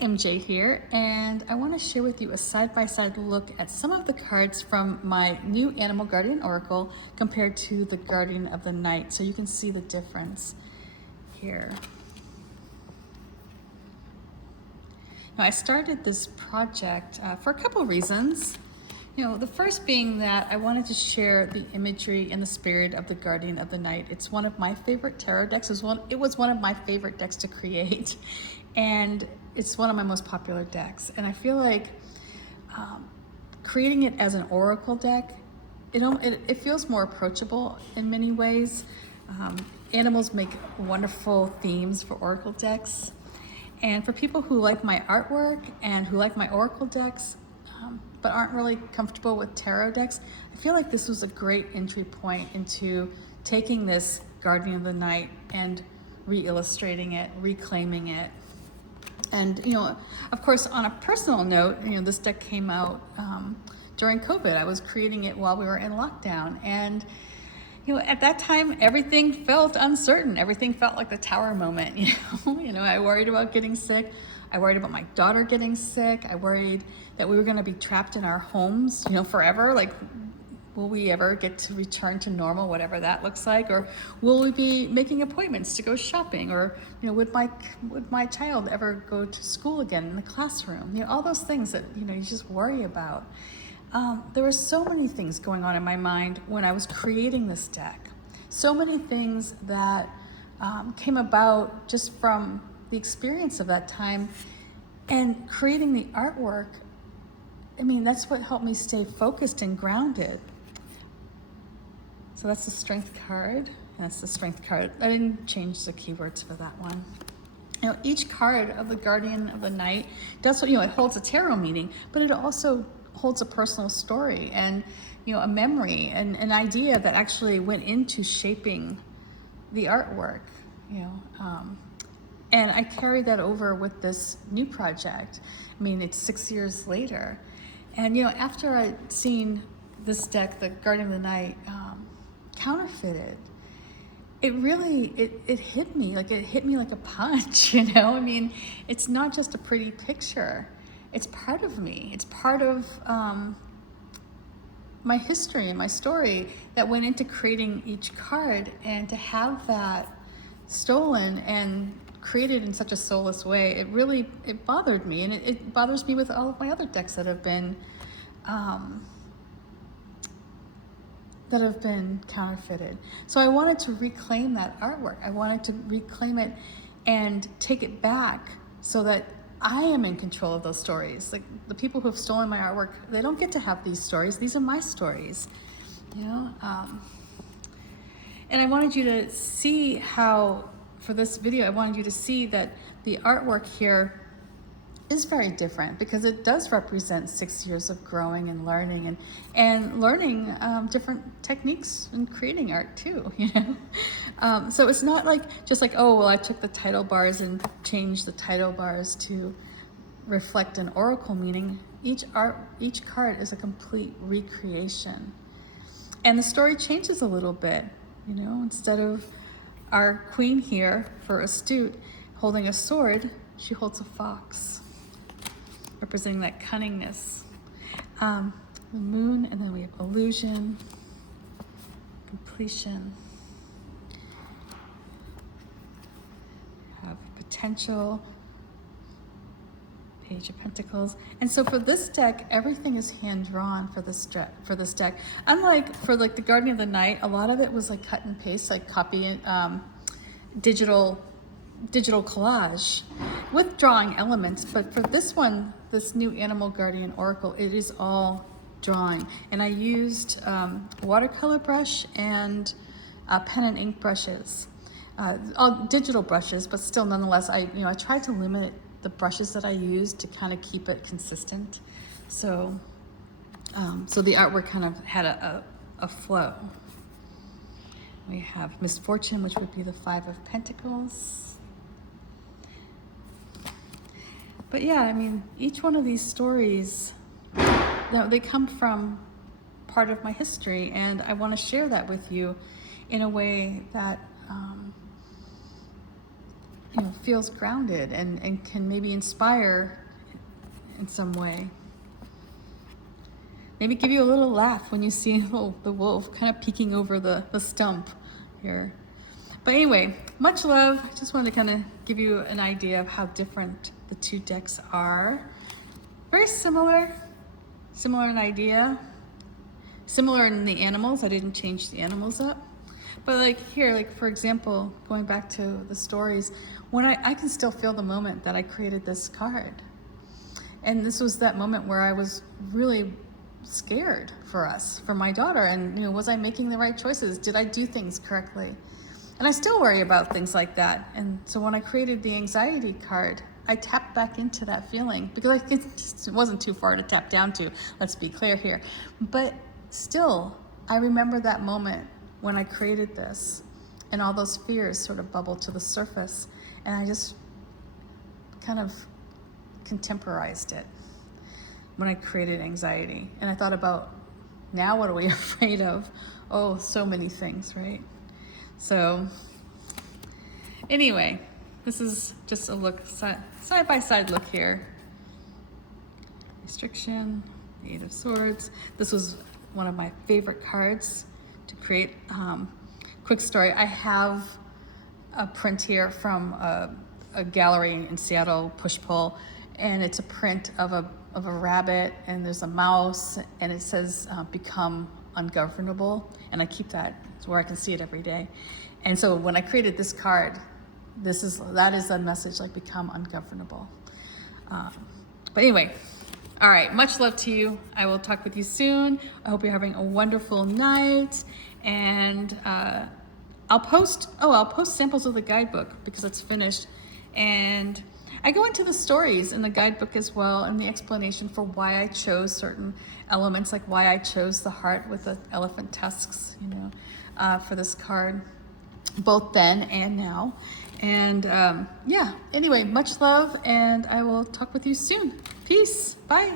MJ here, and I want to share with you a side-by-side look at some of the cards from my new Animal Guardian Oracle compared to the Guardian of the Night, so you can see the difference here. Now, I started this project for a couple reasons. The first being that I wanted to share the imagery and the spirit of the Guardian of the Night. It's one of my favorite tarot decks. It was one of my favorite decks to create, and it's one of my most popular decks. And I feel like creating it as an oracle deck, it feels more approachable in many ways. Animals make wonderful themes for oracle decks. And for people who like my artwork and who like my oracle decks, but aren't really comfortable with tarot decks, I feel like this was a great entry point into taking this Guardian of the Night and re-illustrating it, reclaiming it. And, of course, on a personal note, this deck came out during COVID. I was creating it while we were in lockdown. And, at that time, everything felt uncertain. Everything felt like the tower moment, I worried about getting sick. I worried about my daughter getting sick. I worried that we were going to be trapped in our homes, forever. Like, will we ever get to return to normal, whatever that looks like? Or will we be making appointments to go shopping? Or, would my child ever go to school again in the classroom? All those things that, you just worry about. There were so many things going on in my mind when I was creating this deck. So many things that came about just from the experience of that time and creating the artwork. That's what helped me stay focused and grounded. So that's the Strength card. That's the Strength card. I didn't change the keywords for that one. Each card of the Guardian of the Night does what, it holds a tarot meaning, but it also holds a personal story and, a memory and an idea that actually went into shaping the artwork, and I carry that over with this new project. It's 6 years later. And, after I'd seen this deck, the Guardian of the Night, counterfeited, it really, it hit me. Like, it hit me like a punch, It's not just a pretty picture. It's part of me. It's part of my history and my story that went into creating each card, and to have that stolen and created in such a soulless way, it bothered me, and it bothers me with all of my other decks that have been counterfeited. So I wanted to reclaim that artwork. I wanted to reclaim it and take it back so that I am in control of those stories. Like, the people who have stolen my artwork, they don't get to have these stories. These are my stories, And I wanted you to see how, for this video, I wanted you to see that the artwork here is very different, because it does represent 6 years of growing and learning and learning different techniques in creating art too, So it's not just like, oh, well, I took the title bars and changed the title bars to reflect an oracle meaning. Each card is a complete recreation. And the story changes a little bit, instead of our queen here, for astute, holding a sword, she holds a fox, representing that cunningness. The moon, and then we have illusion, completion, we have potential, Page of Pentacles. And so for this deck, everything is hand-drawn for this deck. Unlike for the Guardian of the Night, a lot of it was like cut and paste, like copy and digital collage with drawing elements. But for this one, this new Animal Guardian Oracle, it is all drawing. And I used watercolor brush and pen and ink brushes, all digital brushes, but still nonetheless, I tried to limit the brushes that I used to kind of keep it consistent. So the artwork kind of had a flow. We have Misfortune, which would be the 5 of Pentacles. But yeah, each one of these stories, they come from part of my history, and I want to share that with you in a way that feels grounded and can maybe inspire in some way. Maybe give you a little laugh when you see the wolf kind of peeking over the stump here. But anyway, much love. I just wanted to kind of give you an idea of how different the two decks are. Very similar in idea. Similar in the animals. I didn't change the animals up. But like here, like for example, going back to the stories, when I can still feel the moment that I created this card. And this was that moment where I was really scared for us, for my daughter, and was I making the right choices? Did I do things correctly? And I still worry about things like that. And so when I created the anxiety card, I tapped back into that feeling because it wasn't too far to tap down to, let's be clear here. But still, I remember that moment when I created this and all those fears sort of bubbled to the surface, and I just kind of contemporized it when I created anxiety. And I thought about, now what are we afraid of? Oh, so many things, right? So anyway, this is just a look, side-by-side look here. Restriction, the Eight of Swords. This was one of my favorite cards to create. Quick story, I have a print here from a gallery in Seattle, Push Pull, and it's a print of a rabbit, and there's a mouse, and it says become ungovernable, and I keep that where I can see it every day. And so when I created this card, that is the message, like become ungovernable. But anyway, all right, much love to you. I will talk with you soon. I hope you're having a wonderful night, and I'll post samples of the guidebook because it's finished, and I go into the stories in the guidebook as well, and the explanation for why I chose certain elements, like why I chose the heart with the elephant tusks, for this card, both then and now. And yeah, anyway, much love, and I will talk with you soon. Peace. Bye.